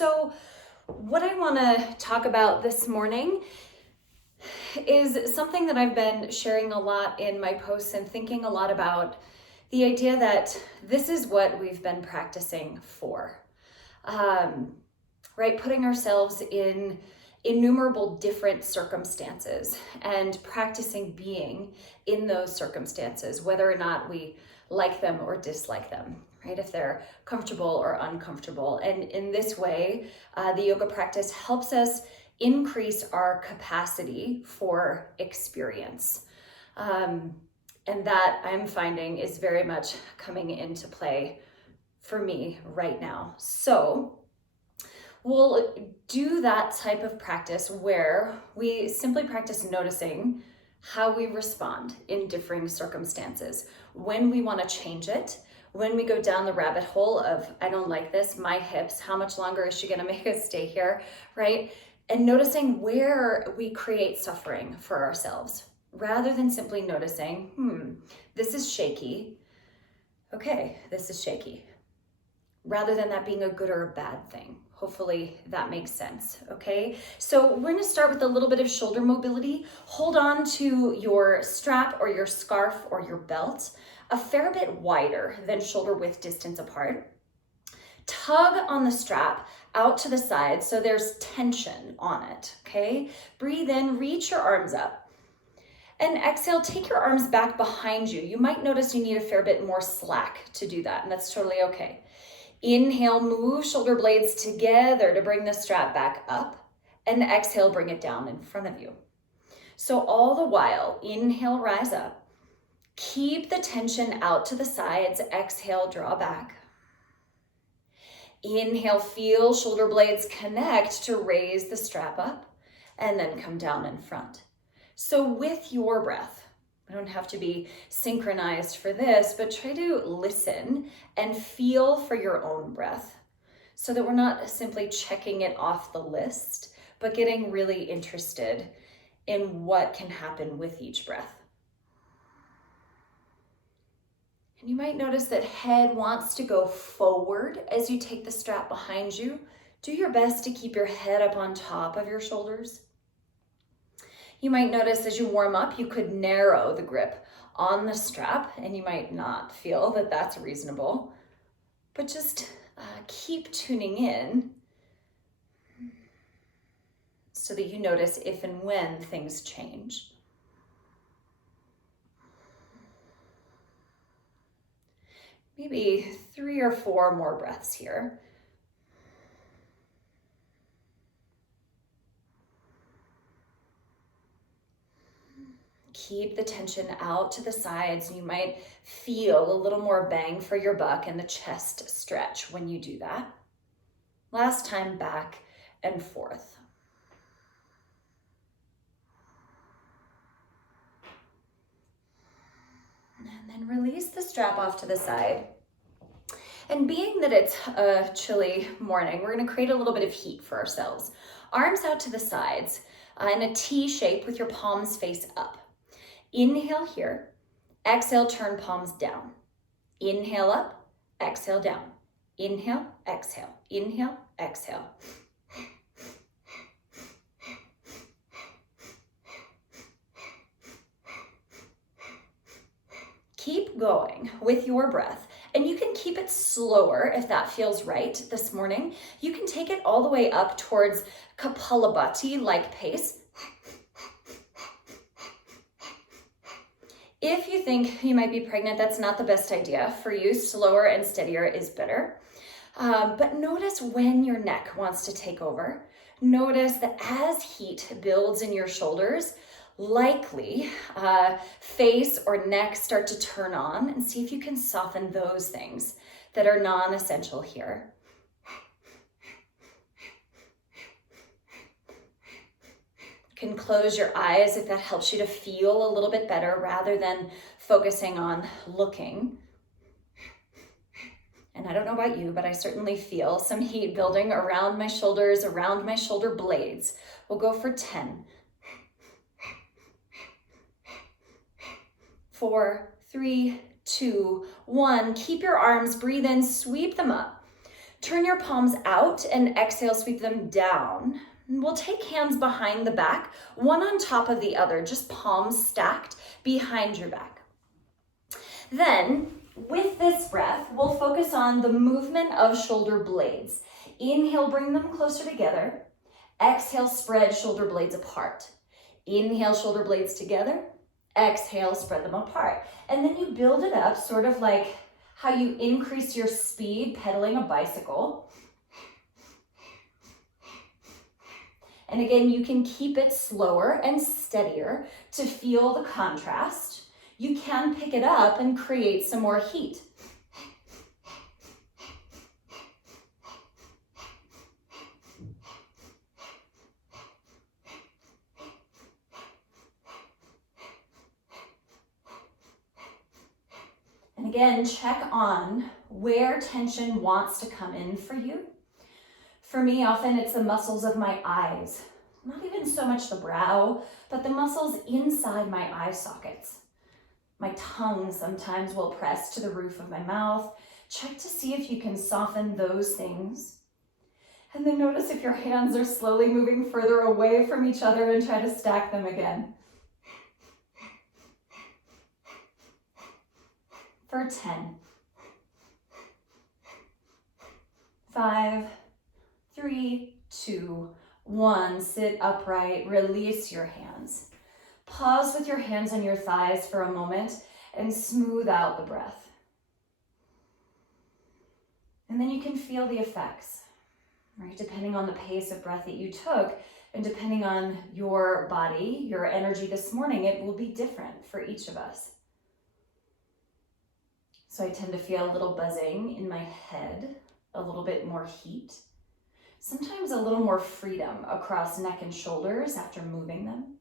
So what I want to talk about this morning is something that I've been sharing a lot in my posts and thinking a lot about, the idea that this is what we've been practicing for, right? Putting ourselves in innumerable different circumstances and practicing being in those circumstances, whether or not we like them or dislike them, right? If they're comfortable or uncomfortable. And in this way, the yoga practice helps us increase our capacity for experience. And that I'm finding is very much coming into play for me right now. So we'll do that type of practice where we simply practice noticing how we respond in differing circumstances, when we want to change it, when we go down the rabbit hole of, I don't like this, my hips, how much longer is she going to make us stay here, right? And noticing where we create suffering for ourselves, rather than simply noticing, this is shaky. Okay, this is shaky. Rather than that being a good or a bad thing. Hopefully that makes sense, okay? So we're gonna start with a little bit of shoulder mobility. Hold on to your strap or your scarf or your belt a fair bit wider than shoulder width distance apart. Tug on the strap out to the side so there's tension on it, okay? Breathe in, reach your arms up. And exhale, take your arms back behind you. You might notice you need a fair bit more slack to do that, and that's totally okay. Inhale, move shoulder blades together to bring the strap back up, and exhale, bring it down in front of you. So all the while, inhale, rise up. Keep the tension out to the sides. Exhale, draw back. Inhale, feel shoulder blades connect to raise the strap up, and then come down in front. So with your breath, we don't have to be synchronized for this, but try to listen and feel for your own breath so that we're not simply checking it off the list, but getting really interested in what can happen with each breath. And you might notice that head wants to go forward as you take the strap behind you. Do your best to keep your head up on top of your shoulders. You might notice as you warm up, you could narrow the grip on the strap, and you might not feel that that's reasonable, but just keep tuning in so that you notice if and when things change. Maybe 3 or 4 more breaths here. Keep the tension out to the sides. You might feel a little more bang for your buck and the chest stretch when you do that. Last time, back and forth. And then release the strap off to the side. And being that it's a chilly morning, we're going to create a little bit of heat for ourselves. Arms out to the sides in a T shape with your palms face up. Inhale here, exhale, turn palms down. Inhale up, exhale down. Inhale, exhale, inhale, exhale. Keep going with your breath, and you can keep it slower if that feels right this morning. You can take it all the way up towards Kapalabhati-like pace. If you think you might be pregnant, that's not the best idea for you. Slower and steadier is better. But notice when your neck wants to take over. Notice that as heat builds in your shoulders, likely face or neck start to turn on, and see if you can soften those things that are non-essential here. You can close your eyes if that helps you to feel a little bit better rather than focusing on looking. And I don't know about you, but I certainly feel some heat building around my shoulders, around my shoulder blades. We'll go for 10. 4, 3, 2, 1. Keep your arms, breathe in, sweep them up. Turn your palms out and exhale, sweep them down. We'll take hands behind the back, one on top of the other, just palms stacked behind your back. Then, with this breath, we'll focus on the movement of shoulder blades. Inhale, bring them closer together. Exhale, spread shoulder blades apart. Inhale, shoulder blades together. Exhale, spread them apart. And then you build it up, sort of like how you increase your speed pedaling a bicycle. And again, you can keep it slower and steadier to feel the contrast. You can pick it up and create some more heat. And again, check on where tension wants to come in for you. For me, often it's the muscles of my eyes. Not even so much the brow, but the muscles inside my eye sockets. My tongue sometimes will press to the roof of my mouth. Check to see if you can soften those things. And then notice if your hands are slowly moving further away from each other and try to stack them again. For 10, 5, 3, 2, 1. Sit upright, release your hands. Pause with your hands on your thighs for a moment and smooth out the breath. And then you can feel the effects, right? Depending on the pace of breath that you took and depending on your body, your energy this morning, it will be different for each of us. So I tend to feel a little buzzing in my head, a little bit more heat, sometimes a little more freedom across neck and shoulders after moving them.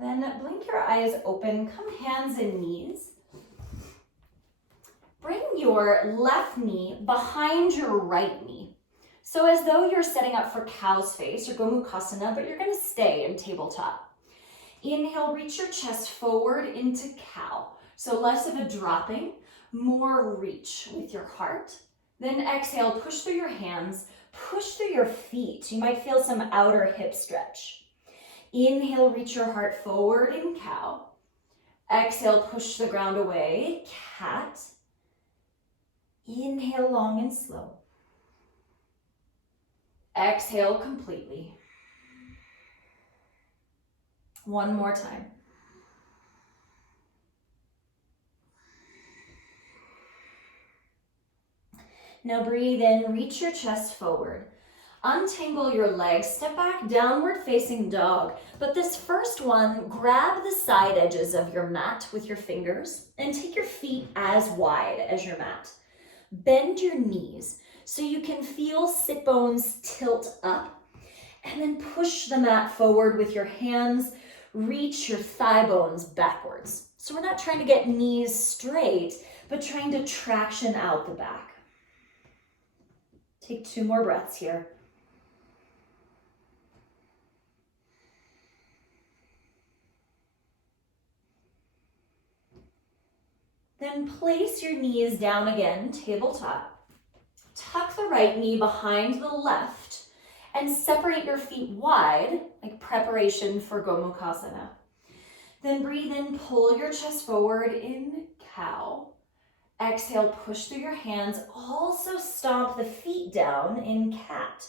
And then blink your eyes open, come hands and knees. Bring your left knee behind your right knee. So as though you're setting up for cow's face or Gomukhasana, but you're gonna stay in tabletop. Inhale, reach your chest forward into cow. So less of a dropping, more reach with your heart. Then exhale, push through your hands, push through your feet. You might feel some outer hip stretch. Inhale, reach your heart forward in cow. Exhale, push the ground away, cat. Inhale, long and slow. Exhale completely. One more time. Now breathe in, reach your chest forward. Untangle your legs, step back, downward facing dog. But this first one, grab the side edges of your mat with your fingers and take your feet as wide as your mat. Bend your knees so you can feel sit bones tilt up, and then push the mat forward with your hands. Reach your thigh bones backwards. So we're not trying to get knees straight, but trying to traction out the back. Take 2 more breaths here. Then place your knees down again, tabletop. Tuck the right knee behind the left and separate your feet wide, like preparation for Gomukhasana. Then breathe in, pull your chest forward in cow. Exhale, push through your hands. Also stomp the feet down in cat.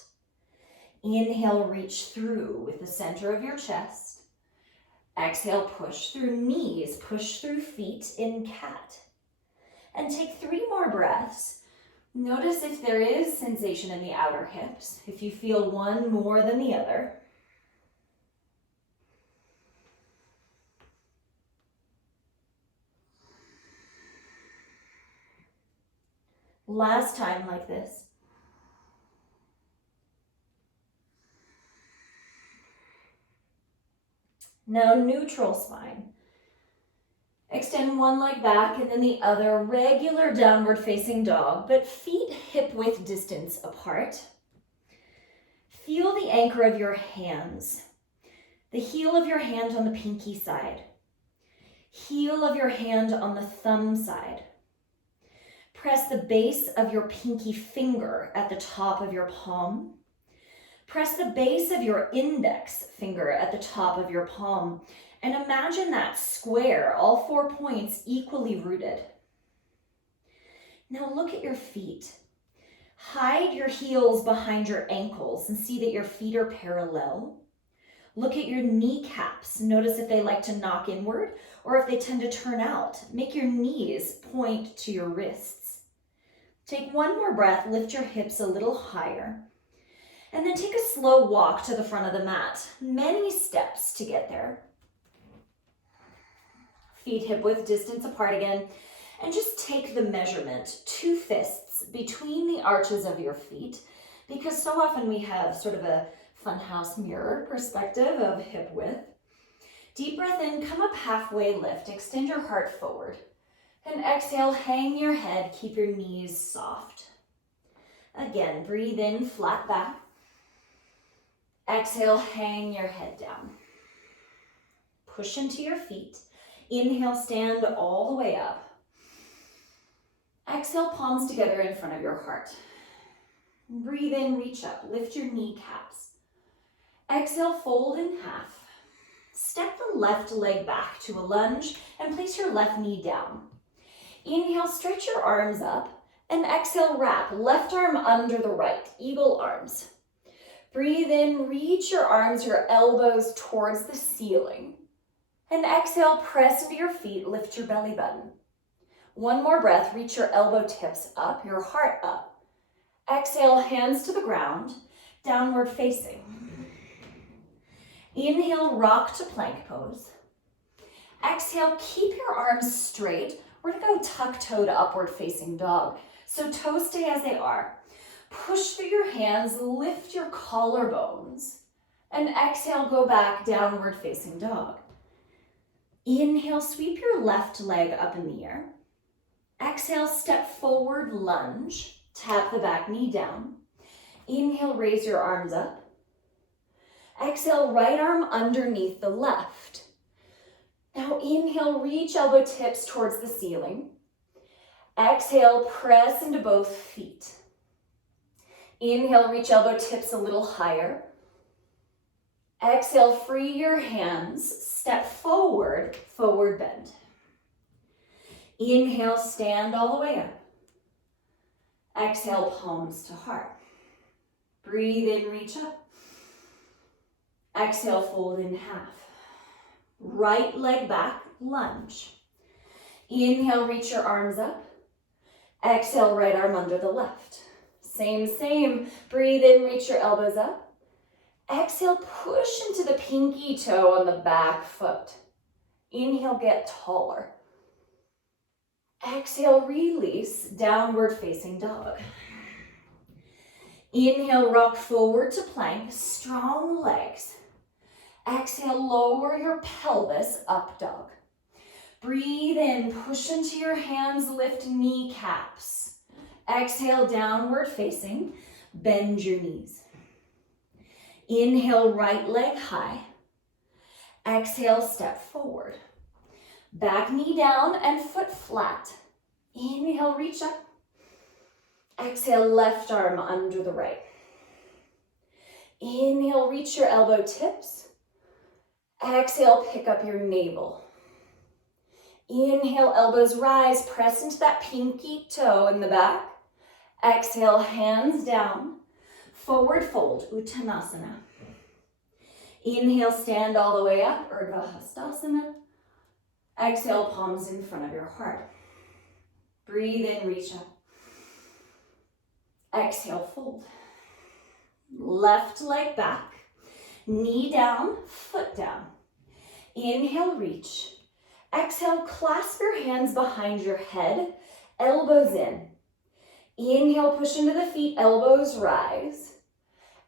Inhale, reach through with the center of your chest. Exhale, push through knees, push through feet in cat. And take 3 more breaths. Notice if there is sensation in the outer hips, if you feel one more than the other. Last time like this. Now neutral spine. Extend one leg back and then the other, regular downward facing dog, but feet hip width distance apart. Feel the anchor of your hands. The heel of your hand on the pinky side. Heel of your hand on the thumb side. Press the base of your pinky finger at the top of your palm. Press the base of your index finger at the top of your palm. And imagine that square, all 4 points equally rooted. Now look at your feet. Hide your heels behind your ankles and see that your feet are parallel. Look at your kneecaps. Notice if they like to knock inward or if they tend to turn out. Make your knees point to your wrists. Take one more breath, lift your hips a little higher, and then take a slow walk to the front of the mat. Many steps to get there. Feet hip-width distance apart again, and just take the measurement, 2 fists between the arches of your feet, because so often we have sort of a funhouse mirror perspective of hip width. Deep breath in, come up halfway, lift, extend your heart forward. And exhale, hang your head, keep your knees soft. Again, breathe in, flat back. Exhale, hang your head down. Push into your feet. Inhale, stand all the way up. Exhale, palms together in front of your heart. Breathe in, reach up, lift your kneecaps. Exhale, fold in half. Step the left leg back to a lunge and place your left knee down. Inhale, stretch your arms up, and exhale, wrap. Left arm under the right, eagle arms. Breathe in, reach your arms, your elbows towards the ceiling. And exhale, press into your feet, lift your belly button. One more breath, reach your elbow tips up, your heart up. Exhale, hands to the ground, downward facing. Inhale, rock to plank pose. Exhale, keep your arms straight. We're gonna go tuck-toed upward facing dog. So toes stay as they are. Push through your hands, lift your collarbones, and exhale, go back, downward facing dog. Inhale, sweep your left leg up in the air. Exhale, step forward, lunge, tap the back knee down. Inhale, raise your arms up. Exhale, right arm underneath the left. Now inhale, reach elbow tips towards the ceiling. Exhale, press into both feet. Inhale, reach elbow tips a little higher. Exhale, free your hands, step forward, forward bend. Inhale, stand all the way up. Exhale, palms to heart. Breathe in, reach up. Exhale, fold in half. Right leg back, lunge. Inhale, reach your arms up. Exhale, right arm under the left. Same. Breathe in, reach your elbows up. Exhale, push into the pinky toe on the back foot. Inhale, get taller. Exhale, release, downward facing dog. Inhale, rock forward to plank, strong legs. Exhale, lower your pelvis, up dog. Breathe in, push into your hands, lift kneecaps. Exhale, downward facing, bend your knees. Inhale, right leg high. Exhale, step forward. Back knee down and foot flat. Inhale, reach up. Exhale, left arm under the right. Inhale, reach your elbow tips. Exhale, pick up your navel. Inhale, elbows rise, press into that pinky toe in the back. Exhale, hands down, forward fold, Uttanasana. Inhale, stand all the way up, Urdhva Hastasana. Exhale, palms in front of your heart. Breathe in, reach up. Exhale, fold. Left leg back, knee down, foot down. Inhale, reach. Exhale, clasp your hands behind your head, elbows in. Inhale, push into the feet, elbows rise.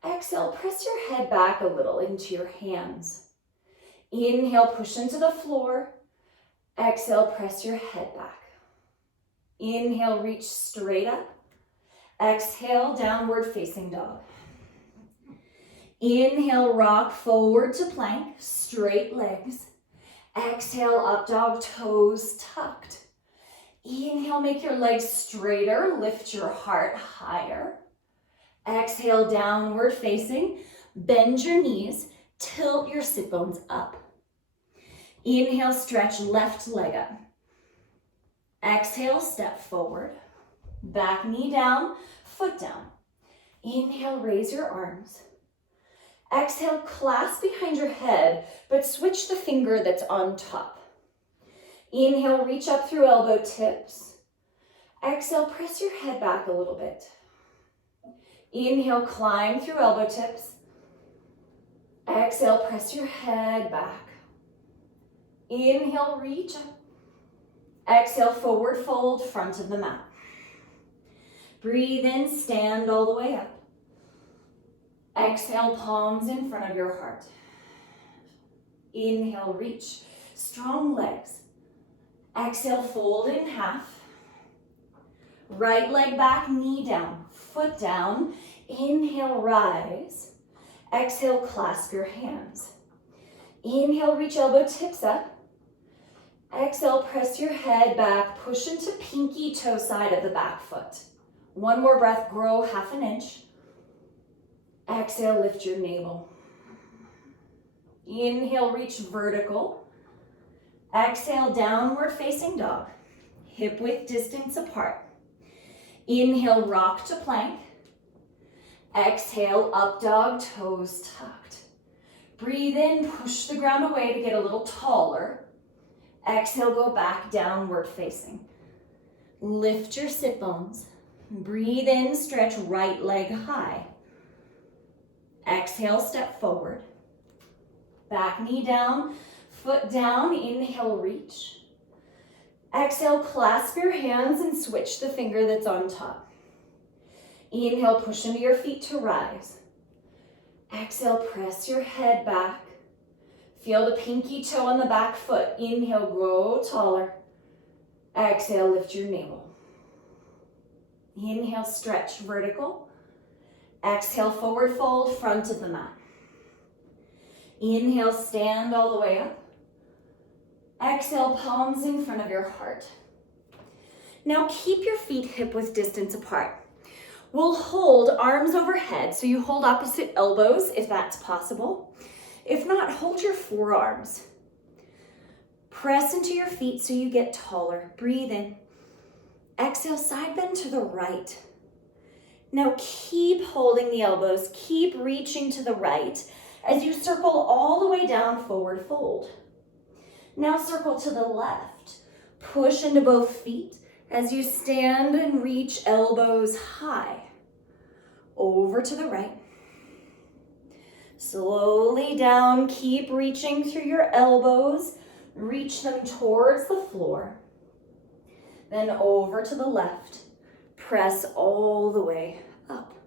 Exhale, press your head back a little into your hands. Inhale, push into the floor. Exhale, press your head back. Inhale, reach straight up. Exhale, downward facing dog. Inhale, rock forward to plank, straight legs. Exhale, up dog, toes tucked. Inhale, make your legs straighter, lift your heart higher. Exhale, downward facing. Bend your knees, tilt your sit bones up. Inhale, stretch left leg up. Exhale, step forward. Back knee down, foot down. Inhale, raise your arms. Exhale, clasp behind your head, but switch the finger that's on top. Inhale, reach up through elbow tips. Exhale, press your head back a little bit. Inhale, climb through elbow tips. Exhale, press your head back. Inhale, reach up. Exhale, forward fold, front of the mat. Breathe in, stand all the way up. Exhale, palms in front of your heart. Inhale, reach, strong legs. Exhale, fold in half. Right leg back, knee down, foot down. Inhale, rise. Exhale, clasp your hands. Inhale, reach elbow tips up. Exhale, press your head back, push into pinky toe side of the back foot. One more breath, grow half an inch. Exhale, lift your navel. Inhale, reach vertical. Exhale, downward facing dog. Hip width distance apart. Inhale, rock to plank. Exhale, up dog, toes tucked. Breathe in, push the ground away to get a little taller. Exhale, go back, downward facing. Lift your sit bones. Breathe in, stretch right leg high. Exhale, step forward. Back knee down, foot down. Inhale, reach. Exhale, clasp your hands and switch the finger that's on top. Inhale, push into your feet to rise. Exhale, press your head back. Feel the pinky toe on the back foot. Inhale, grow taller. Exhale, lift your navel. Inhale, stretch vertical. Exhale, forward fold, front of the mat. Inhale, stand all the way up. Exhale, palms in front of your heart. Now keep your feet hip width distance apart. We'll hold arms overhead, so you hold opposite elbows if that's possible. If not, hold your forearms. Press into your feet so you get taller. Breathe in. Exhale, side bend to the right. Now keep holding the elbows, keep reaching to the right as you circle all the way down, forward fold. Now circle to the left. Push into both feet as you stand and reach elbows high. Over to the right. Slowly down, keep reaching through your elbows. Reach them towards the floor. Then over to the left. Press all the way up.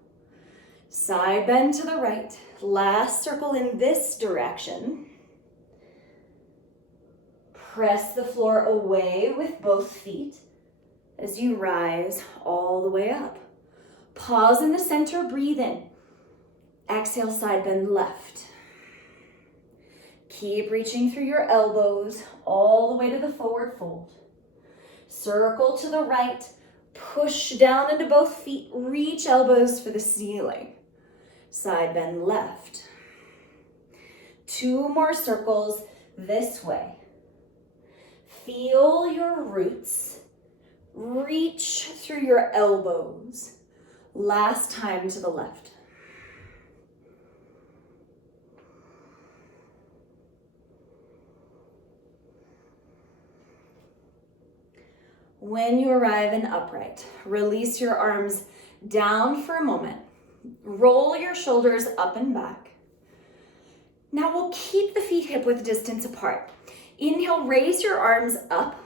Side bend to the right. Last circle in this direction. Press the floor away with both feet as you rise all the way up. Pause in the center, breathe in. Exhale, side bend left. Keep reaching through your elbows all the way to the forward fold. Circle to the right, push down into both feet, reach elbows for the ceiling. Side bend left. 2 more circles this way. Feel your roots. Reach through your elbows. Last time to the left. When you arrive in upright, release your arms down for a moment. Roll your shoulders up and back. Now we'll keep the feet hip width distance apart. Inhale, raise your arms up.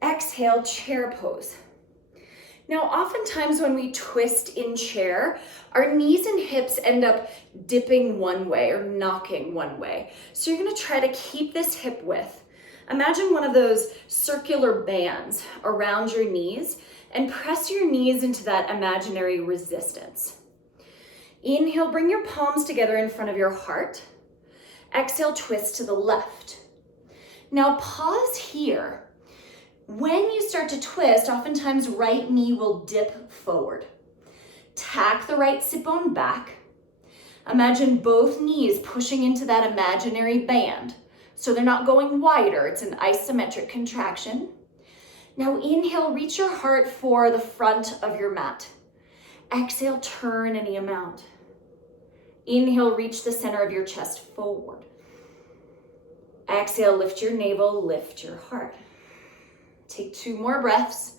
Exhale, chair pose. Now, oftentimes when we twist in chair, our knees and hips end up dipping one way or knocking one way. So you're gonna try to keep this hip width. Imagine one of those circular bands around your knees and press your knees into that imaginary resistance. Inhale, bring your palms together in front of your heart. Exhale, twist to the left. Now pause here. When you start to twist, oftentimes right knee will dip forward. Tack the right sit bone back. Imagine both knees pushing into that imaginary band. So they're not going wider, it's an isometric contraction. Now inhale, reach your heart for the front of your mat. Exhale, turn any amount. Inhale, reach the center of your chest forward. Exhale, lift your navel, lift your heart. Take 2 more breaths.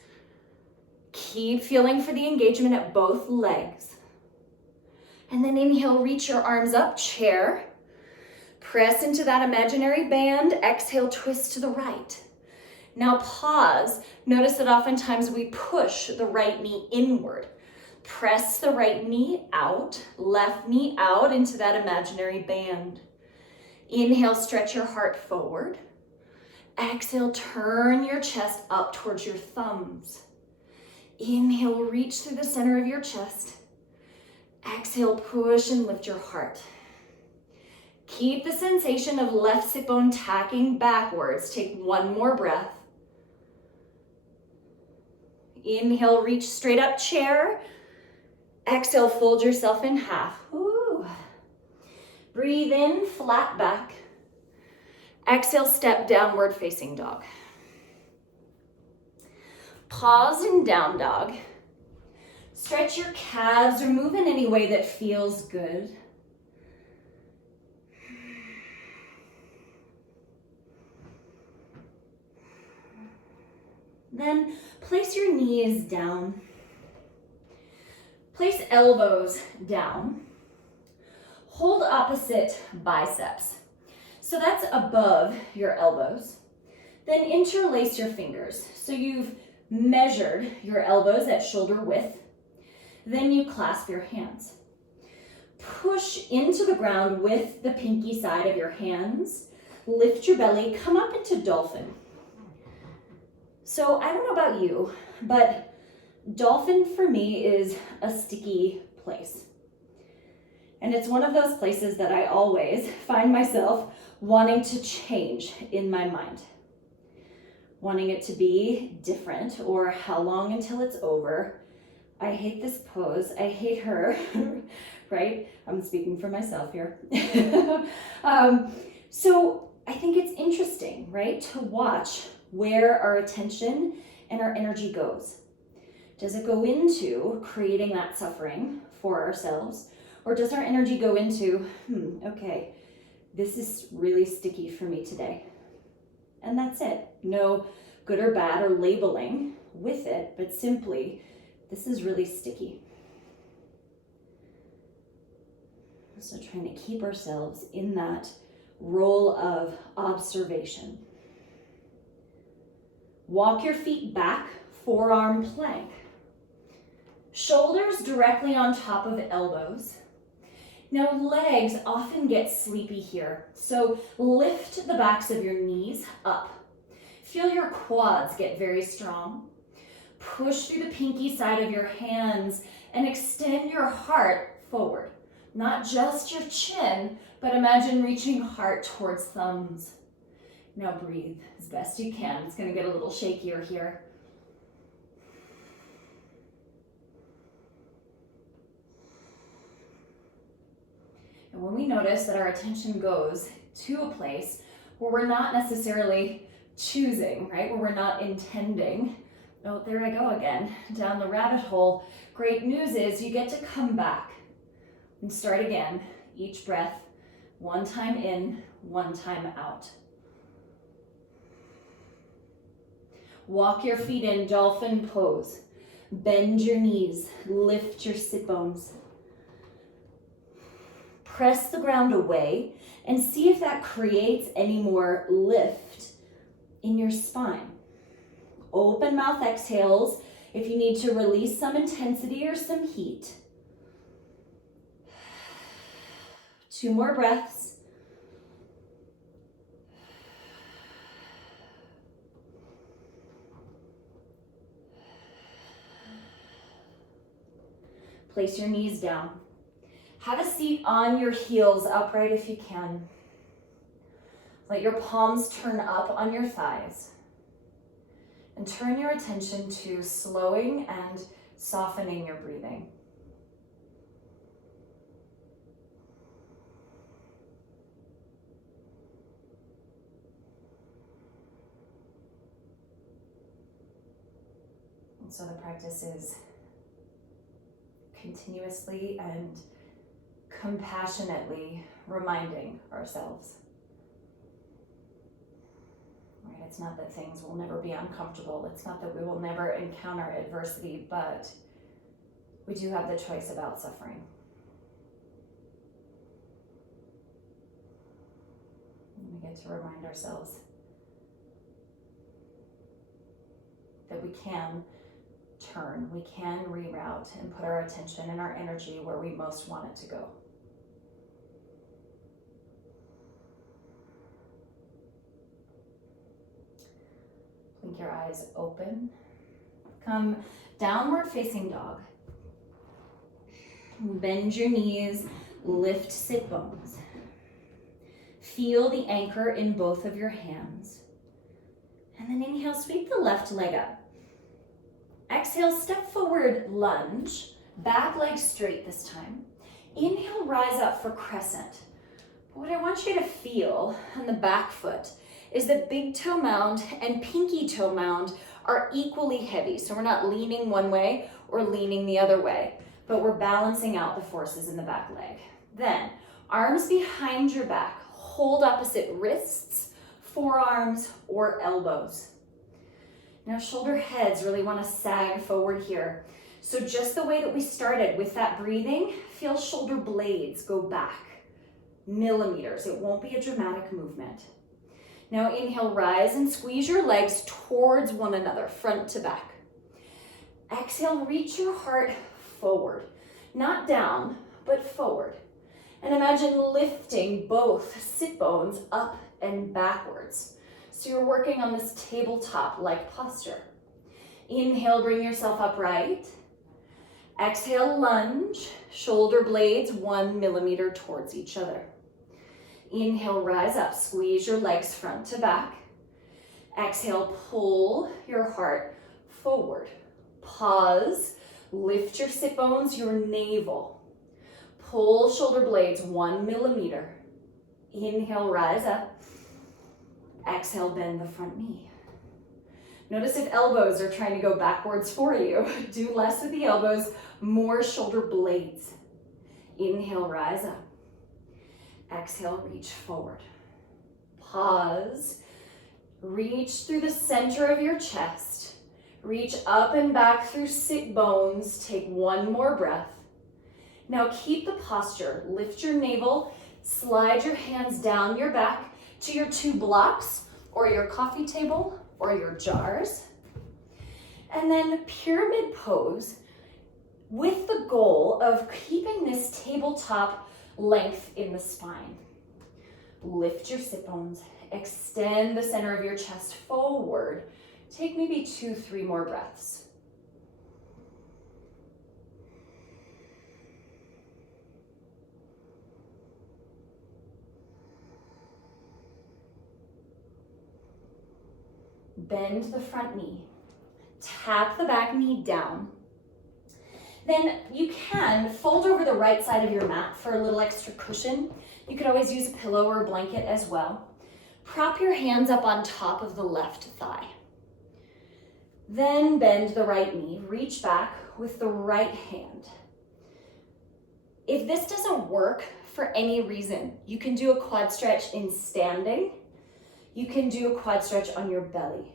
Keep feeling for the engagement at both legs. And then inhale, reach your arms up, chair. Press into that imaginary band. Exhale, twist to the right. Now pause. Notice that oftentimes we push the right knee inward. Press the right knee out, left knee out into that imaginary band. Inhale, stretch your heart forward. Exhale, turn your chest up towards your thumbs. Inhale, reach through the center of your chest. Exhale, push and lift your heart. Keep the sensation of left sit bone tacking backwards. Take 1 more breath. Inhale, reach straight up chair. Exhale, fold yourself in half. Ooh. Breathe in, flat back. Exhale, step downward facing dog. Pause in down dog. Stretch your calves or move in any way that feels good. Then place your knees down. Place elbows down. Hold opposite biceps. So that's above your elbows. Then interlace your fingers. So you've measured your elbows at shoulder width. Then you clasp your hands. Push into the ground with the pinky side of your hands. Lift your belly, come up into dolphin. So I don't know about you, but dolphin for me is a sticky place. And it's one of those places that I always find myself wanting to change in my mind. Wanting it to be different, or how long until it's over. I hate this pose, I hate her, right? I'm speaking for myself here. So I think it's interesting, right? To watch where our attention and our energy goes. Does it go into creating that suffering for ourselves? Or does our energy go into, okay, this is really sticky for me today. And that's it. No good or bad or labeling with it, but simply, this is really sticky. So trying to keep ourselves in that role of observation. Walk your feet back, forearm plank. Shoulders directly on top of elbows. Now legs often get sleepy here, so lift the backs of your knees up. Feel your quads get very strong. Push through the pinky side of your hands and extend your heart forward. Not just your chin, but imagine reaching heart towards thumbs. Now breathe as best you can. It's going to get a little shakier here. And when we notice that our attention goes to a place where we're not necessarily choosing, right? Where we're not intending. Oh, there I go again, down the rabbit hole. Great news is you get to come back and start again. Each breath, 1 time in, 1 time out. Walk your feet in, dolphin pose. Bend your knees, lift your sit bones. Press the ground away and see if that creates any more lift in your spine. Open mouth exhales if you need to release some intensity or some heat. 2 more breaths. Place your knees down. Have a seat on your heels, upright if you can. Let your palms turn up on your thighs. And turn your attention to slowing and softening your breathing. And so the practice is continuously and compassionately reminding ourselves. Right? It's not that things will never be uncomfortable. It's not that we will never encounter adversity, but we do have the choice about suffering. And we get to remind ourselves that we can turn, we can reroute and put our attention and our energy where we most want it to go. Blink your eyes open. Come downward facing dog. Bend your knees, lift sit bones. Feel the anchor in both of your hands. And then inhale, sweep the left leg up. Exhale, step forward, lunge. Back leg straight this time. Inhale, rise up for crescent. But what I want you to feel on the back foot is that big toe mound and pinky toe mound are equally heavy. So we're not leaning one way or leaning the other way, but we're balancing out the forces in the back leg. Then, arms behind your back. Hold opposite wrists, forearms, or elbows. Now shoulder heads really want to sag forward here. So just the way that we started with that breathing, feel shoulder blades go back millimeters. It won't be a dramatic movement. Now inhale, rise and squeeze your legs towards one another, front to back. Exhale, reach your heart forward, not down, but forward. And imagine lifting both sit bones up and backwards. So you're working on this tabletop-like posture. Inhale, bring yourself upright. Exhale, lunge, shoulder blades 1 millimeter towards each other. Inhale, rise up, squeeze your legs front to back. Exhale, pull your heart forward. Pause, lift your sit bones, your navel. Pull shoulder blades 1 millimeter. Inhale, rise up. Exhale, bend the front knee. Notice if elbows are trying to go backwards for you. Do less with the elbows, more shoulder blades. Inhale, rise up. Exhale, reach forward. Pause. Reach through the center of your chest. Reach up and back through sit bones. Take one more breath. Now keep the posture. Lift your navel. Slide your hands down your back to your 2 blocks or your coffee table or your jars. And then pyramid pose with the goal of keeping this tabletop length in the spine. Lift your sit bones, extend the center of your chest forward. Take maybe 2-3 more breaths. Bend the front knee, tap the back knee down. Then you can fold over the right side of your mat for a little extra cushion. You could always use a pillow or a blanket as well. Prop your hands up on top of the left thigh. Then bend the right knee, reach back with the right hand. If this doesn't work for any reason, you can do a quad stretch in standing. You can do a quad stretch on your belly.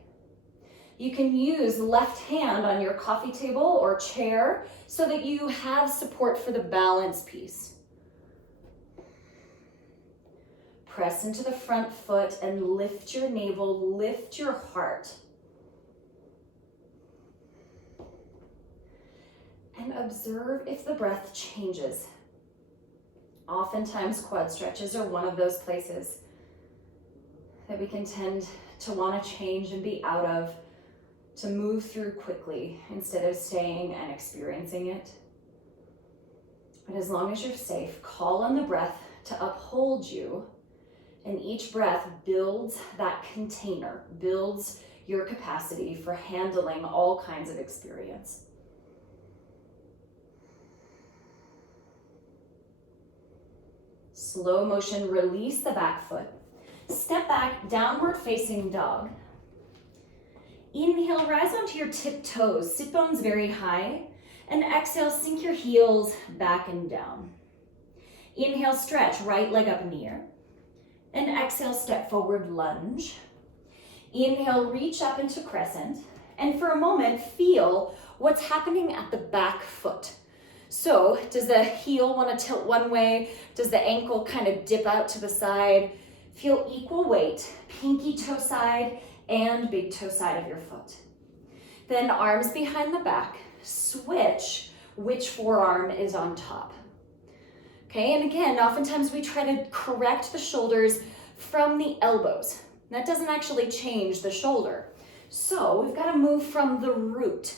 You can use left hand on your coffee table or chair so that you have support for the balance piece. Press into the front foot and lift your navel, lift your heart. And observe if the breath changes. Oftentimes quad stretches are one of those places that we can tend to want to change and be out of, to move through quickly instead of staying and experiencing it. But as long as you're safe, call on the breath to uphold you, and each breath builds that container, builds your capacity for handling all kinds of experience. Slow motion, release the back foot. Step back, downward facing dog. Inhale, rise onto your tiptoes, sit bones very high. And exhale, sink your heels back and down. Inhale, stretch, right leg up in the air. And exhale, step forward, lunge. Inhale, reach up into crescent. And for a moment, feel what's happening at the back foot. So does the heel want to tilt one way? Does the ankle kind of dip out to the side? Feel equal weight, pinky toe side and big toe side of your foot. Then arms behind the back, switch which forearm is on top. Okay, and again, oftentimes we try to correct the shoulders from the elbows. That doesn't actually change the shoulder. So we've got to move from the root.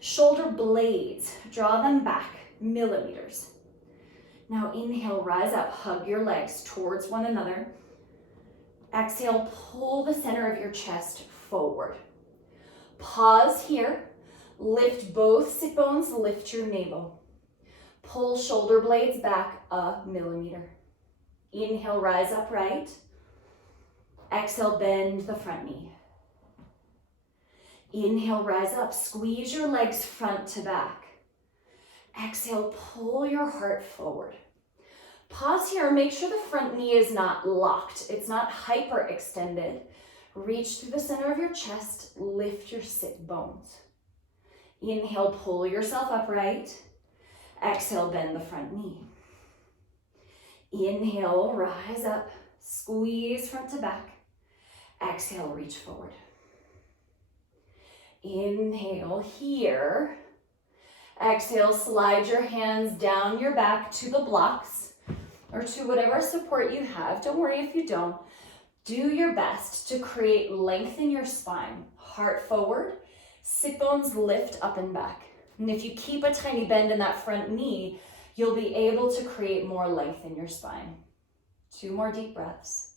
Shoulder blades, draw them back, millimeters. Now inhale, rise up, hug your legs towards one another. Exhale, pull the center of your chest forward. Pause here, lift both sit bones, lift your navel. Pull shoulder blades back a millimeter. Inhale, rise upright. Exhale, bend the front knee. Inhale, rise up, squeeze your legs front to back. Exhale, pull your heart forward. Pause here, make sure the front knee is not locked. It's not hyperextended. Reach through the center of your chest, lift your sit bones. Inhale, pull yourself upright. Exhale, bend the front knee. Inhale, rise up, squeeze front to back. Exhale, reach forward. Inhale here. Exhale, slide your hands down your back to the blocks or to whatever support you have. Don't worry if you don't. Do your best to create length in your spine. Heart forward, sit bones lift up and back. And if you keep a tiny bend in that front knee, you'll be able to create more length in your spine. 2 more deep breaths.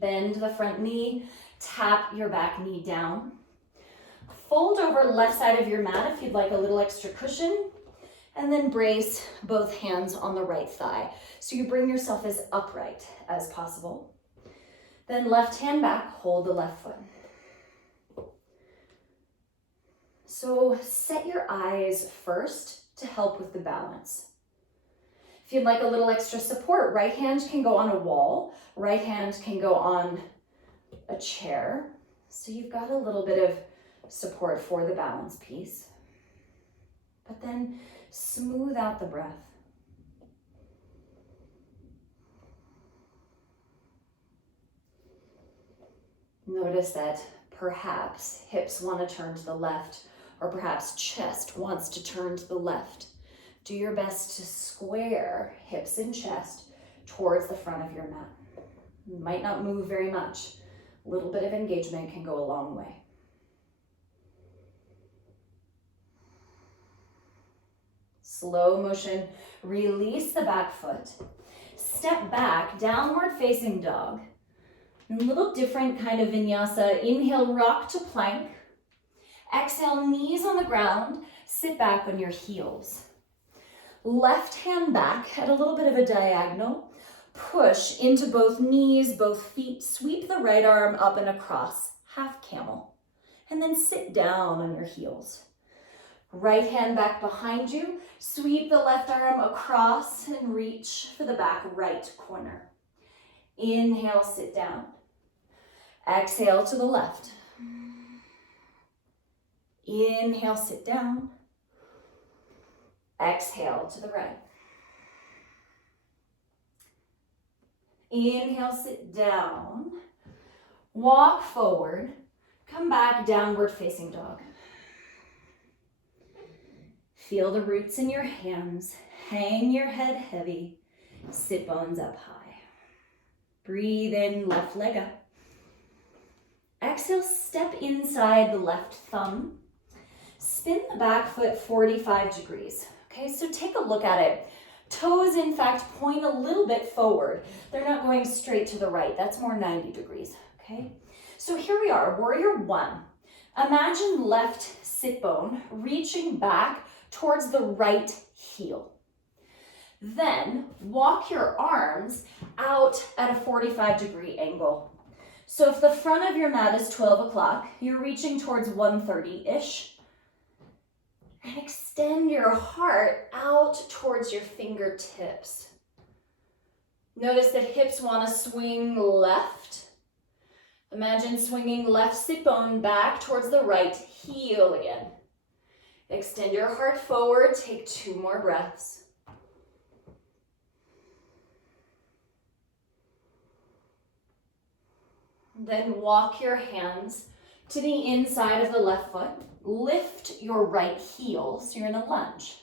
Bend the front knee, tap your back knee down. Fold over left side of your mat if you'd like a little extra cushion, and then brace both hands on the right thigh. So you bring yourself as upright as possible. Then left hand back, hold the left foot. So set your eyes first to help with the balance. If you'd like a little extra support, right hand can go on a wall, right hand can go on a chair. So you've got a little bit of support for the balance piece. But then smooth out the breath. Notice that perhaps hips want to turn to the left, or perhaps chest wants to turn to the left. Do your best to square hips and chest towards the front of your mat. You might not move very much. A little bit of engagement can go a long way. Slow motion, release the back foot. Step back, downward facing dog. A little different kind of vinyasa. Inhale, rock to plank. Exhale, knees on the ground. Sit back on your heels. Left hand back at a little bit of a diagonal. Push into both knees, both feet. Sweep the right arm up and across, half camel. And then sit down on your heels. Right hand back behind you. Sweep the left arm across and reach for the back right corner. Inhale, sit down. Exhale to the left. Inhale, sit down. Exhale to the right. Inhale, sit down. Walk forward. Come back, downward facing dog. Feel the roots in your hands. Hang your head heavy. Sit bones up high. Breathe in, left leg up. Exhale, step inside the left thumb. Spin the back foot 45 degrees. Okay, so take a look at it. Toes, in fact, point a little bit forward. They're not going straight to the right. That's more 90 degrees, okay? So here we are, warrior one. Imagine left sit bone reaching back towards the right heel. Then walk your arms out at a 45-degree angle. So if the front of your mat is 12 o'clock, you're reaching towards 1:30-ish. And extend your heart out towards your fingertips. Notice that hips want to swing left. Imagine swinging left sit bone back towards the right heel again. Extend your heart forward. Take 2 more breaths. Then walk your hands to the inside of the left foot. Lift your right heel, so you're in a lunge.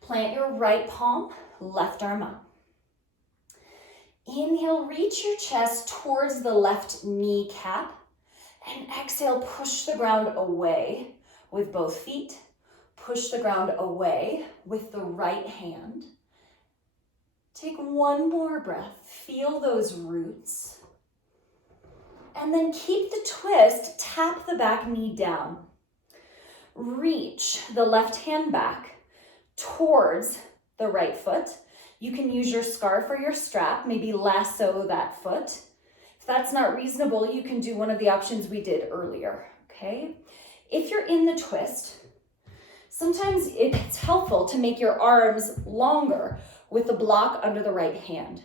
Plant your right palm, left arm up. Inhale, reach your chest towards the left kneecap. And exhale, push the ground away with both feet. Push the ground away with the right hand. Take 1 more breath. Feel those roots. And then keep the twist. Tap the back knee down. Reach the left hand back towards the right foot. You can use your scarf or your strap, maybe lasso that foot. If that's not reasonable, you can do one of the options we did earlier, okay? If you're in the twist, sometimes it's helpful to make your arms longer with the block under the right hand.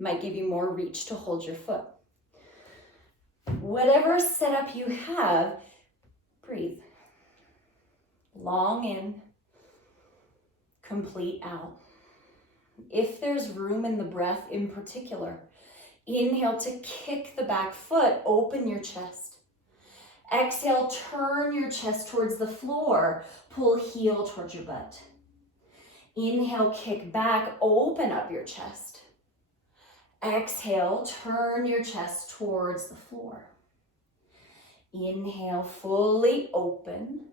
Might give you more reach to hold your foot. Whatever setup you have, breathe. Long in, complete out. If there's room in the breath in particular, inhale to kick the back foot, open your chest. Exhale, turn your chest towards the floor, pull heel towards your butt. Inhale, kick back, open up your chest. Exhale, turn your chest towards the floor. Inhale, fully open.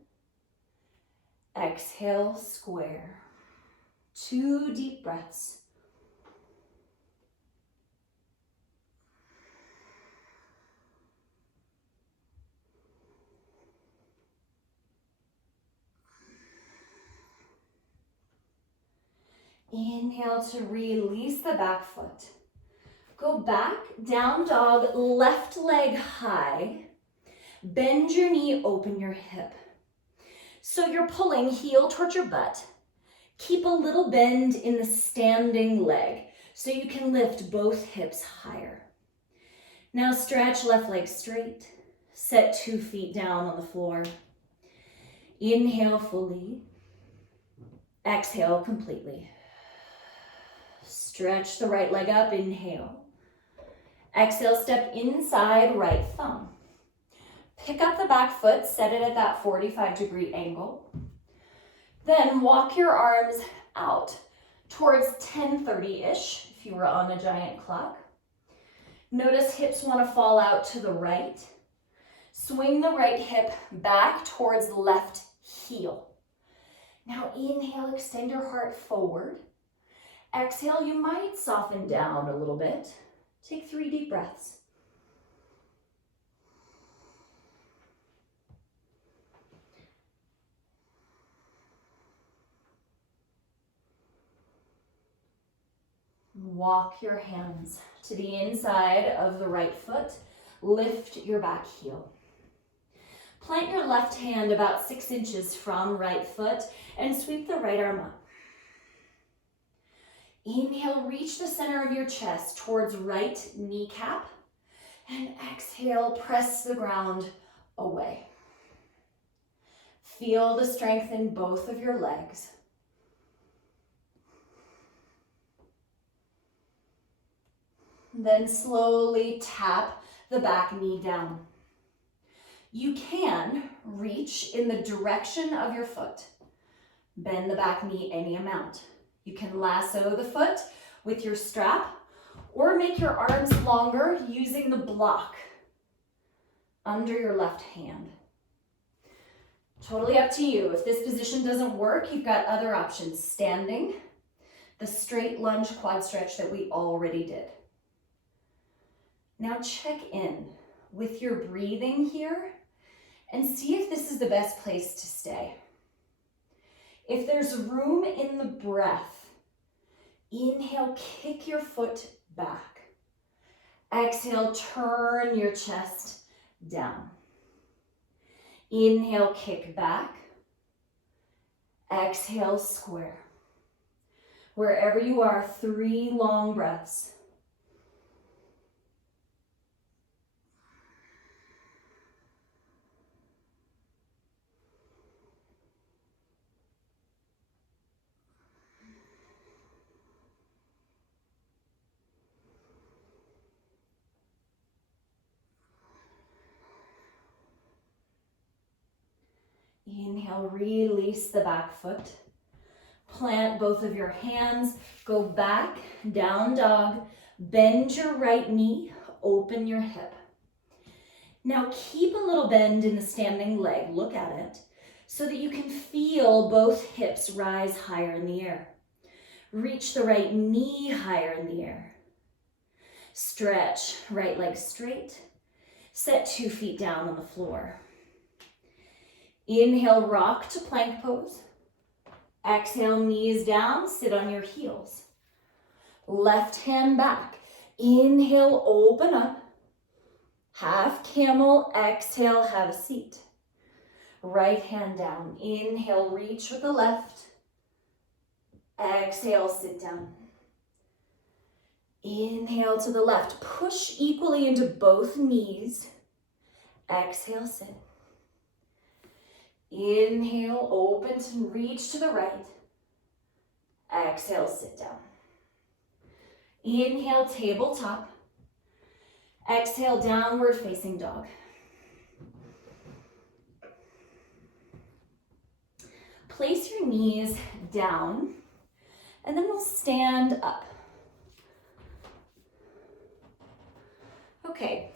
Exhale, square. 2 deep breaths. Inhale to release the back foot. Go back, down dog, left leg high. Bend your knee, open your hip. So you're pulling heel towards your butt. Keep a little bend in the standing leg so you can lift both hips higher. Now stretch left leg straight. Set 2 feet down on the floor. Inhale fully. Exhale completely. Stretch the right leg up, inhale. Exhale, step inside right thumb. Pick up the back foot, set it at that 45-degree angle. Then walk your arms out towards 10:30-ish if you were on a giant clock. Notice hips want to fall out to the right. Swing the right hip back towards the left heel. Now inhale, extend your heart forward. Exhale, you might soften down a little bit. Take 3 deep breaths. Walk your hands to the inside of the right foot. Lift your back heel. Plant your left hand about 6 inches from right foot and sweep the right arm up. Inhale, reach the center of your chest towards right kneecap. And exhale, press the ground away. Feel the strength in both of your legs. Then slowly tap the back knee down. You can reach in the direction of your foot. Bend the back knee any amount. You can lasso the foot with your strap or make your arms longer using the block under your left hand. Totally up to you. If this position doesn't work, you've got other options. Standing, the straight lunge quad stretch that we already did. Now check in with your breathing here and see if this is the best place to stay. If there's room in the breath, inhale, kick your foot back. Exhale, turn your chest down. Inhale, kick back. Exhale, square. Wherever you are, 3 long breaths. Inhale, release the back foot. Plant both of your hands, go back, down dog, bend your right knee, open your hip. Now keep a little bend in the standing leg, look at it, so that you can feel both hips rise higher in the air. Reach the right knee higher in the air. Stretch, right leg straight. Set 2 feet down on the floor. Inhale, rock to plank pose. Exhale, knees down, sit on your heels. Left hand back. Inhale, open up. Half camel, exhale, have a seat. Right hand down. Inhale, reach with the left. Exhale, sit down. Inhale to the left. Push equally into both knees. Exhale, sit. Inhale, open to reach to the right. Exhale, sit down. Inhale, tabletop. Exhale, downward facing dog. Place your knees down, and then we'll stand up. Okay,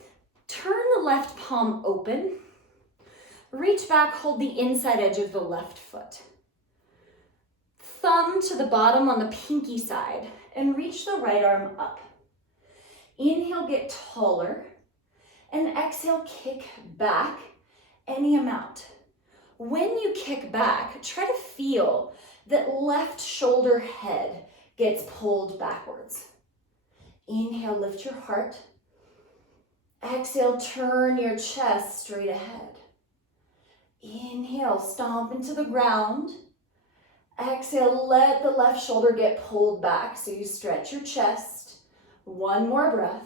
turn the left palm open. Reach back, hold the inside edge of the left foot. Thumb to the bottom on the pinky side and reach the right arm up. Inhale, get taller, and exhale, kick back any amount. When you kick back, try to feel that left shoulder head gets pulled backwards. Inhale, lift your heart. Exhale, turn your chest straight ahead. Inhale, stomp into the ground. Exhale, let the left shoulder get pulled back so you stretch your chest. 1 more breath.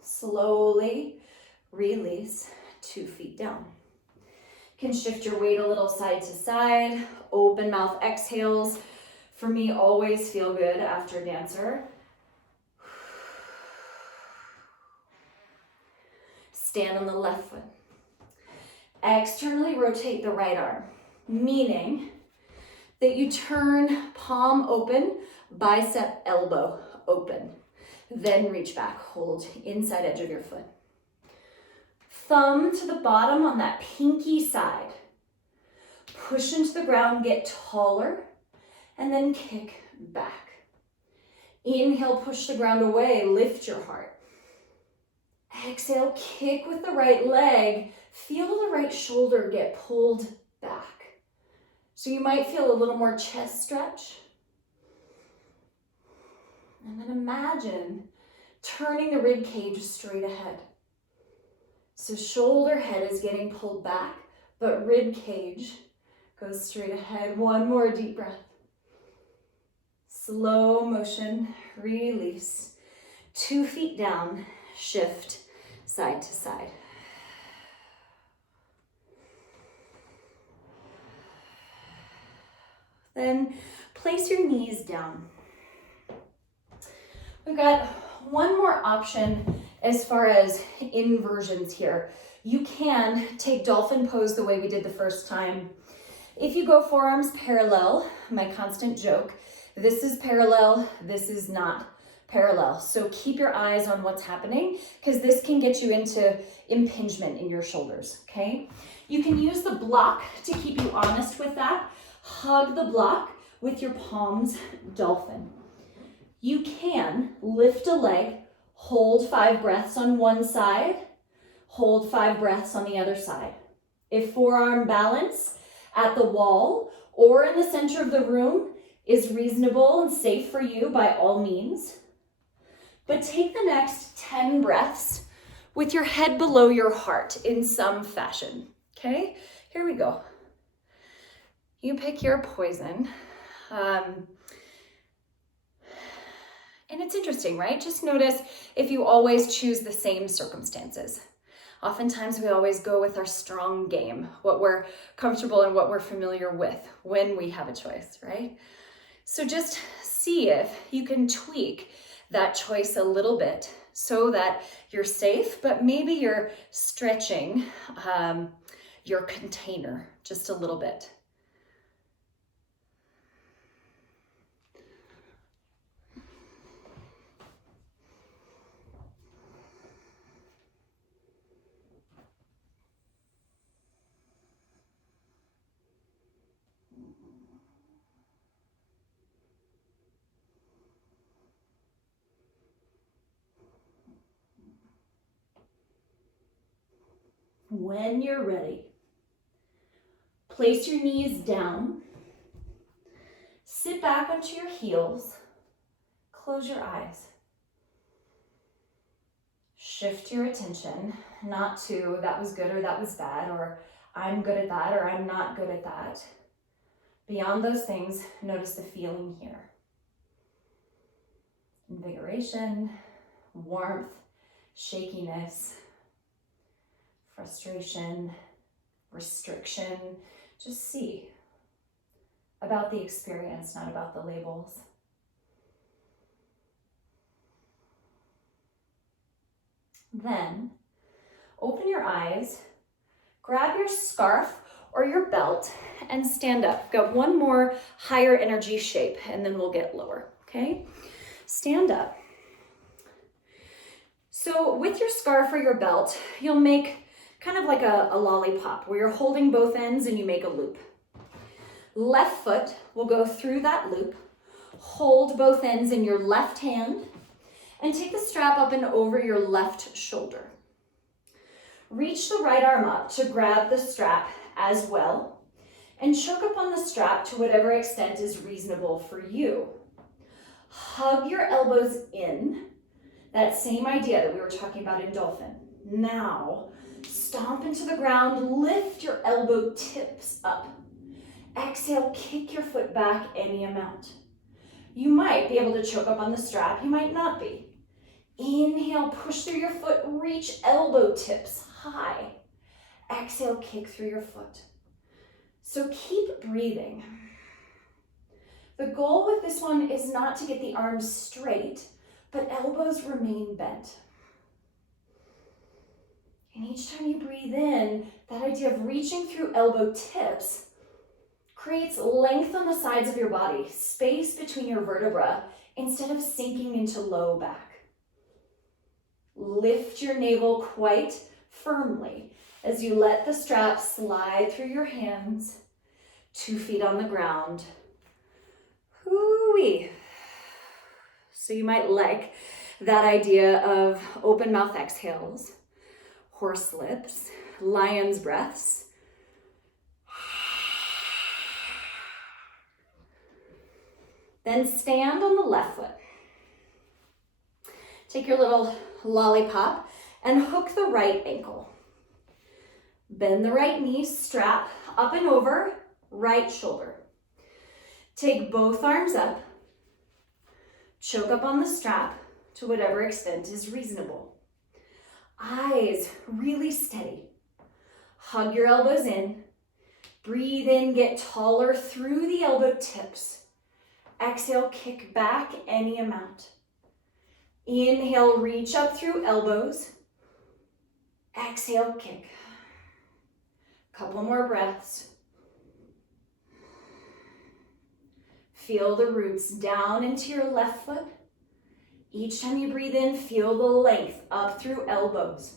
Slowly release, 2 feet down. You can shift your weight a little side to side. Open mouth exhales. For me, always feel good after dancer. Stand on the left foot. Externally rotate the right arm, meaning that you turn palm open, bicep, elbow open. Then reach back, hold inside edge of your foot. Thumb to the bottom on that pinky side. Push into the ground, get taller, and then kick back. Inhale, push the ground away, lift your heart. Exhale, kick with the right leg. Feel the right shoulder get pulled back. So you might feel a little more chest stretch. And then imagine turning the rib cage straight ahead. So shoulder head is getting pulled back, but rib cage goes straight ahead. 1 more deep breath. Slow motion, release. 2 feet down, shift side to side. Then place your knees down. We've got one more option as far as inversions here. You can take dolphin pose the way we did the first time. If you go forearms parallel, my constant joke, this is parallel, this is not parallel. So keep your eyes on what's happening because this can get you into impingement in your shoulders, okay? You can use the block to keep you honest with that. Hug the block with your palms, dolphin. You can lift a leg, hold 5 breaths on one side, hold 5 breaths on the other side. If forearm balance at the wall or in the center of the room is reasonable and safe for you, by all means. But take the next 10 breaths with your head below your heart in some fashion, okay? Here we go. You pick your poison. And it's interesting, right? Just notice if you always choose the same circumstances. Oftentimes we always go with our strong game, what we're comfortable and what we're familiar with when we have a choice, right? So just see if you can tweak that choice a little bit so that you're safe, but maybe you're stretching your container just a little bit. When you're ready, place your knees down, sit back onto your heels, close your eyes. Shift your attention, not to that was good or that was bad, or I'm good at that or I'm not good at that. Beyond those things, notice the feeling here. Invigoration, warmth, shakiness, frustration, restriction. Just see about the experience, not about the labels. Then open your eyes, grab your scarf or your belt and stand up. Got one more higher energy shape and then we'll get lower, okay? Stand up. So with your scarf or your belt, you'll make kind of like a lollipop where you're holding both ends and you make a loop. Left foot will go through that loop, hold both ends in your left hand, and take the strap up and over your left shoulder. Reach the right arm up to grab the strap as well, and choke up on the strap to whatever extent is reasonable for you. Hug your elbows in, that same idea that we were talking about in Dolphin. Now, stomp into the ground, lift your elbow tips up. Exhale, kick your foot back any amount. You might be able to choke up on the strap, you might not be. Inhale, push through your foot, reach elbow tips high. Exhale, kick through your foot. So keep breathing. The goal with this one is not to get the arms straight, but elbows remain bent. And each time you breathe in, that idea of reaching through elbow tips creates length on the sides of your body, space between your vertebrae, instead of sinking into low back. Lift your navel quite firmly as you let the strap slide through your hands, 2 feet on the ground. Hoo-wee. So you might like that idea of open mouth exhales, horse lips, lion's breaths. Then stand on the left foot. Take your little lollipop and hook the right ankle. Bend the right knee, strap up and over, right shoulder. Take both arms up. Choke up on the strap to whatever extent is reasonable. Eyes really steady. Hug your elbows in. Breathe in, get taller through the elbow tips. Exhale, kick back any amount. Inhale, reach up through elbows. Exhale, kick. Couple more breaths. Feel the roots down into your left foot. Each time you breathe in, feel the length up through elbows.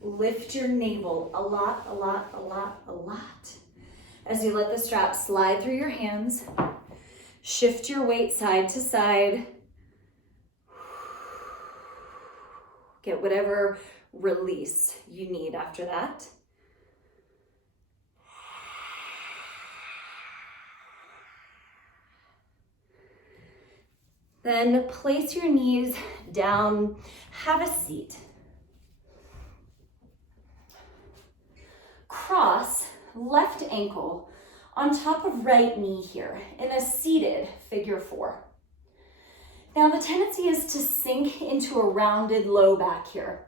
Lift your navel a lot, a lot, a lot, a lot. As you let the strap slide through your hands, shift your weight side to side. Get whatever release you need after that. Then place your knees down, have a seat. Cross left ankle on top of right knee here in a seated figure 4. Now the tendency is to sink into a rounded low back here.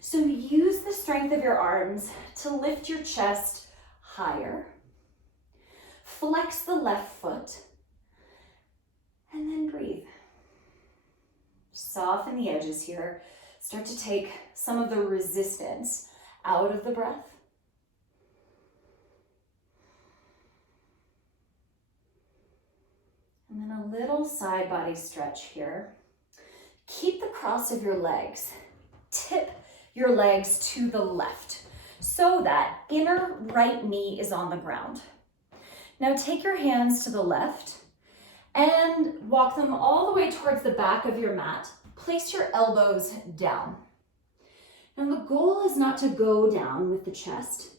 So use the strength of your arms to lift your chest higher. Flex the left foot and then breathe. Soften the edges here. Start to take some of the resistance out of the breath. And then a little side body stretch here. Keep the cross of your legs. Tip your legs to the left so that inner right knee is on the ground. Now take your hands to the left and walk them all the way towards the back of your mat. Place your elbows down. Now the goal is not to go down with the chest.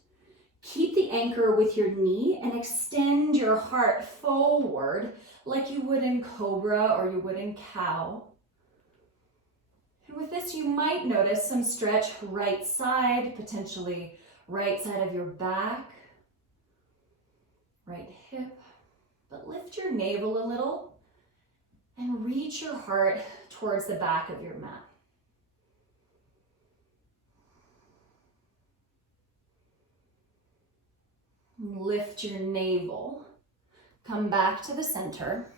Keep the anchor with your knee and extend your heart forward like you would in cobra or you would in cow. And with this, you might notice some stretch right side, potentially right side of your back, right hip. But lift your navel a little and reach your heart towards the back of your mat. Lift your navel, come back to the center,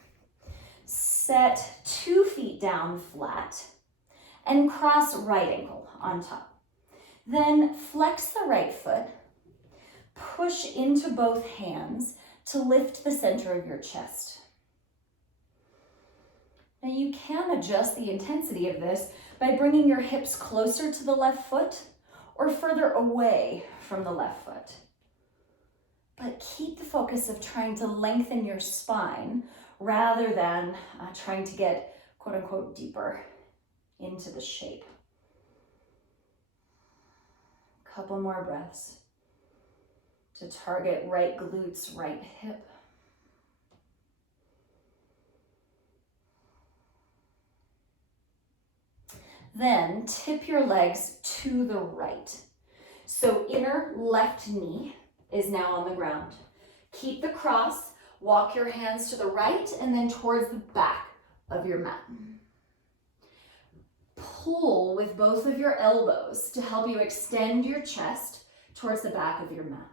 set 2 feet down flat, and cross right ankle on top. Then flex the right foot, push into both hands to lift the center of your chest. Now you can adjust the intensity of this by bringing your hips closer to the left foot or further away from the left foot. But keep the focus of trying to lengthen your spine rather than trying to get quote unquote deeper into the shape. Couple more breaths to target right glutes, right hip. Then tip your legs to the right. So inner left knee is now on the ground. Keep the cross, walk your hands to the right and then towards the back of your mat. Pull with both of your elbows to help you extend your chest towards the back of your mat.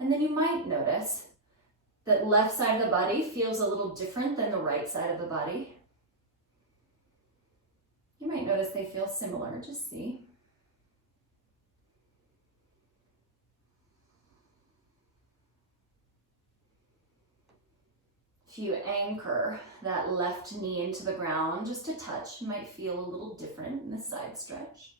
And then you might notice that left side of the body feels a little different than the right side of the body. You might notice they feel similar, just see. If you anchor that left knee into the ground just a touch, you might feel a little different in the side stretch.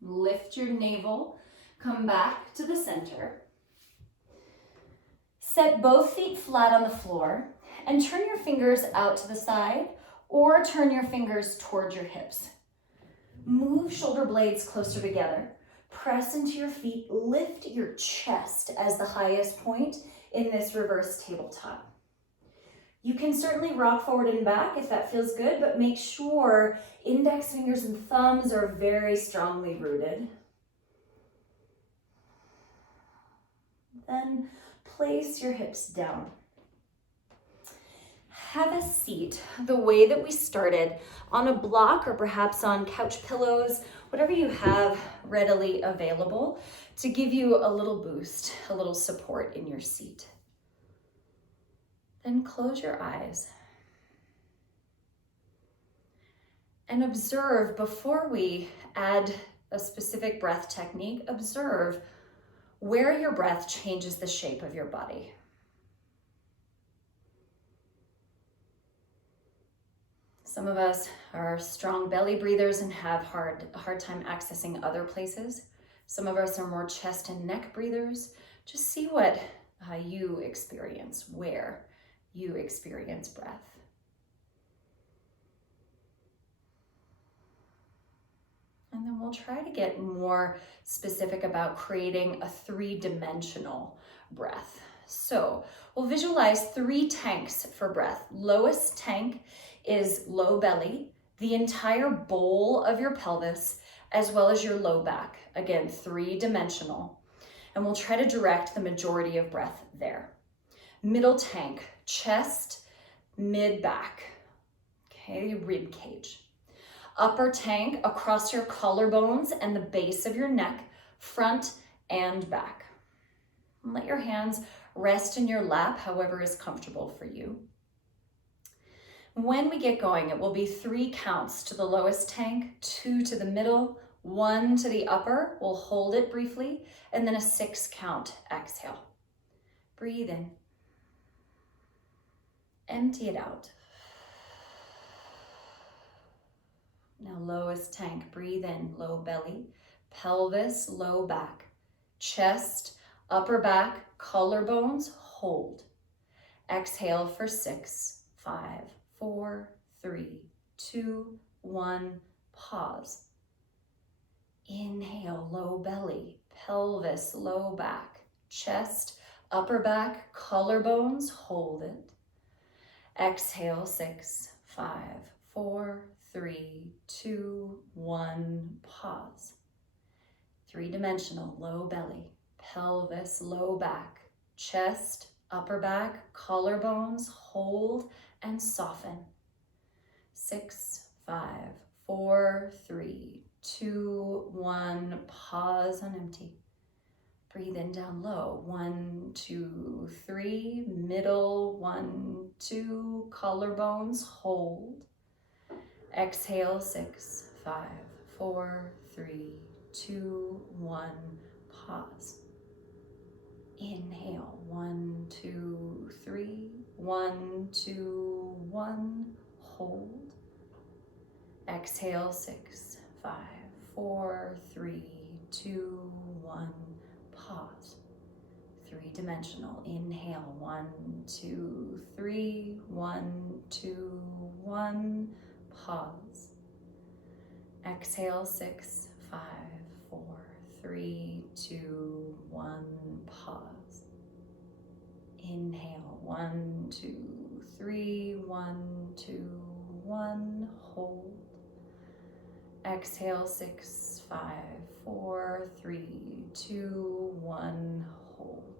Lift your navel, come back to the center. Set both feet flat on the floor and turn your fingers out to the side or turn your fingers towards your hips. Move shoulder blades closer together. Press into your feet, lift your chest as the highest point in this reverse tabletop. You can certainly rock forward and back if that feels good, but make sure index fingers and thumbs are very strongly rooted. Then place your hips down. Have a seat the way that we started, on a block or perhaps on couch pillows, whatever you have readily available to give you a little boost, a little support in your seat. Then close your eyes and observe before we add a specific breath technique, observe where your breath changes the shape of your body. Some of us are strong belly breathers and have a hard time accessing other places. Some of us are more chest and neck breathers. Just see what you experience, where you experience breath. And then we'll try to get more specific about creating a three-dimensional breath. So we'll visualize 3 tanks for breath. Lowest tank is low belly, the entire bowl of your pelvis, as well as your low back. Again, 3-dimensional. And we'll try to direct the majority of breath there. Middle tank, chest, mid-back, okay, rib cage. Upper tank across your collarbones and the base of your neck, front and back. And let your hands rest in your lap, however is comfortable for you. When we get going, it will be 3 counts to the lowest tank, 2 to the middle, 1 to the upper. We'll hold it briefly, and then a 6 count exhale. Breathe in. Empty it out. Now lowest tank, breathe in, low belly, pelvis, low back, chest, upper back, collarbones, hold. Exhale for 6, 5, 4, 3, 2, 1, pause. Inhale, low belly, pelvis, low back, chest, upper back, collarbones, hold it. Exhale, 6, 5, 4, 3, 2, 1, pause. 3-dimensional, low belly, pelvis, low back, chest, upper back, collarbones, hold and soften. 6, 5, 4, 3, 2, 1, pause on empty. Breathe in down low, 1, 2, 3, middle, 1, 2, collarbones, hold. Exhale, 6, 5, 4, 3, 2, 1, pause. Inhale, 1, 2, 3, 1, 2, 1, hold. Exhale, 6, 5, 4, 3, 2, 1, pause. 3-dimensional, inhale, 1, 2, 3, 1, 2, 1, pause. Exhale, 6, 5, 4, 3, 2, 1, pause. Inhale, 1, 2, 3, 1, 2, 1, hold. Exhale, 6, 5, 4, 3, 2, 1, hold.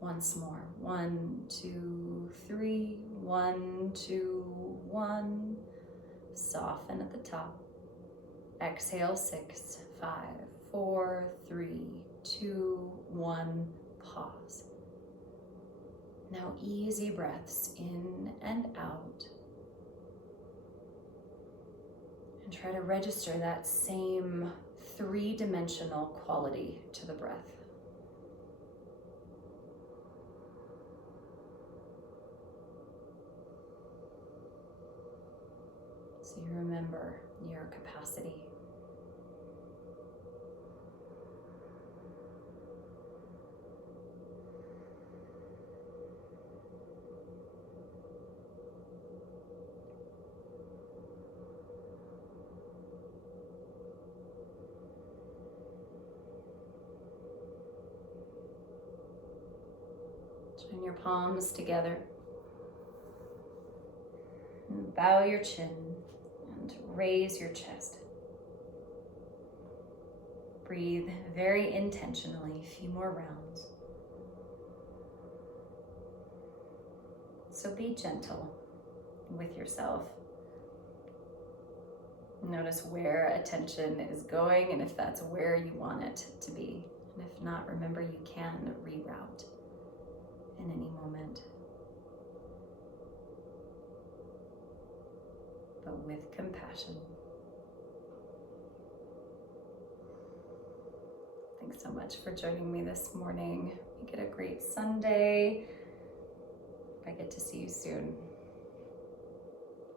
Once more, 1, 2, 3, 1, 2, 1, soften at the top. Exhale, 6, 5, 4, 3, 2, 1, pause. Now easy breaths in and out. And try to register that same 3-dimensional quality to the breath. So you remember your capacity. Join your palms together. And bow your chin and raise your chest. Breathe very intentionally, a few more rounds. So be gentle with yourself. Notice where attention is going and if that's where you want it to be. And if not, remember you can reroute in any moment. But with compassion. so much for joining me this morning. Make it a great Sunday. I get to see you soon.